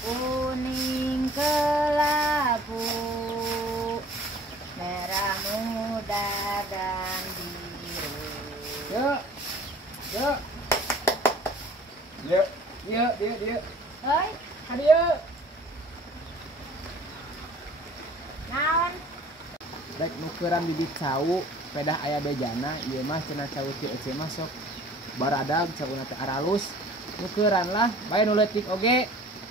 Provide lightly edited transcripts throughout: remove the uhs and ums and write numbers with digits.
kuning kelabu, merah muda dan biru. Yuk, yuk, yuk, yuk, yuk, yuk. Hei, Hadir. naon? Rek nukeran bibit cau, pedah aya bejana, ieu mah cenah cau ti ece masuk. Baradag cauna teh aralus. Nukeran lah, bae nu leutik oge.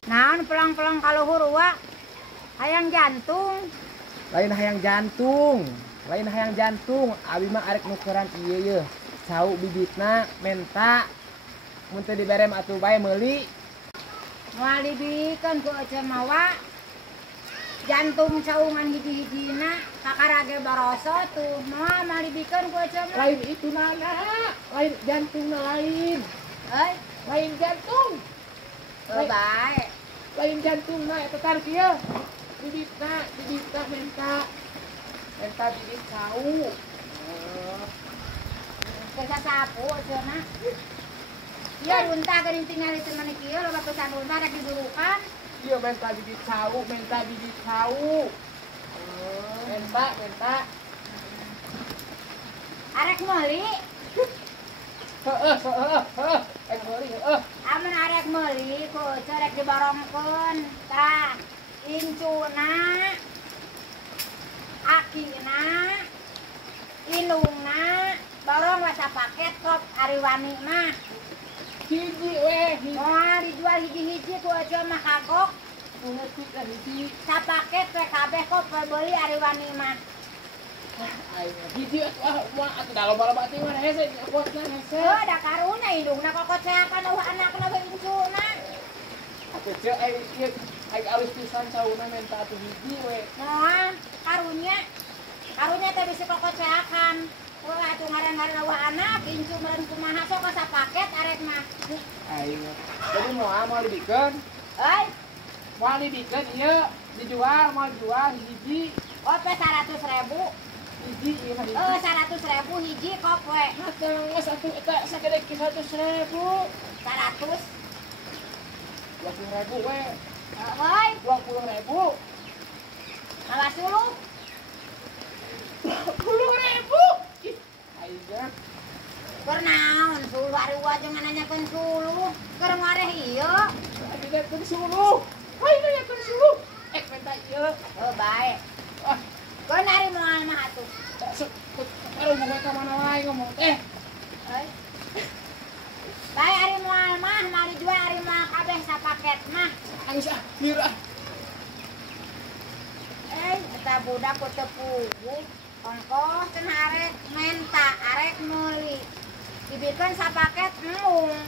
Naon pelang-pelang kaluhur wa? Hayang jantung. Lain hayang jantung. Lain hayang jantung, abi mah arek nukeran ieu ye. Cau bibitna menta. Mun teu diberem atuh bae meuli. Moal dibikeun ku ece mah wa. Jantung caungan hiji-hijina kakarage baroso tuh. Moal dibikeun ku ece mah. Lain itu nana, lain jantungna lain. Hei, Lain jantung. bae. Lain jantungna eta tar kieu. Bibitna menta. Menta bibit cau. Kesa sapu ece mah. Ieu runta geuning tinggal di temen kieu loba pesan runta rek didurukan. Iya menta bibit cau. Menta. Arek meuli. Heeh. Heeh. Amun arek meuli ku ece rek dibarongkeun. Tah, incuna, akina, indungna, barong rasa paket kok ari wani mah. Hiji weh, hiji. Moal dijual hiji-hiji ku ece mah kagok. Ngetik lah hiji. Sapaket teh kabeh kok beuli ari wani mah. Hiji wah atuh da loba-loba teh mah hese kuatna hese. Heuh da karuna indungna kok seakan eueuh anakna we incuna. Atuh ceu ieu ai alus pisan cauna menta atuh hiji we. Moal karunya. Karunya teh bisi kok seakan. Wah atuh ngaran-ngaran eueuh anak incu meureun kumaha sok ka sapaket arek mah. Aing. Jadi moal dibikeun. Hei, Moal dibikeun ieu dijual, moal jual hiji. ope 100.000. Hiji ieu mah hiji. 100.000 hiji kop we. Nah, geus atuh eta sagede ki 100.000. 100. 20.000 we. Woi, 20.000. mawas dulu. 10.000. Ih, aing. Keur naon suluh ari wajeng nanyakeun suluh. Keur ngareh ieu. Aing kun suluh. Aing kun suluh. Menta ieu. Oh bae. Ah, Keur nari moal mah atuh. Aduh mau ka mana wae ngomong teh. Hei. Bae ari moal mah mari jual ari moal kabeh sapaket mah. Angis liur ah. Eta budak ku teu puguh. Ongkos cenah arek menta, arek meuli. Dibikeun sapaket embung.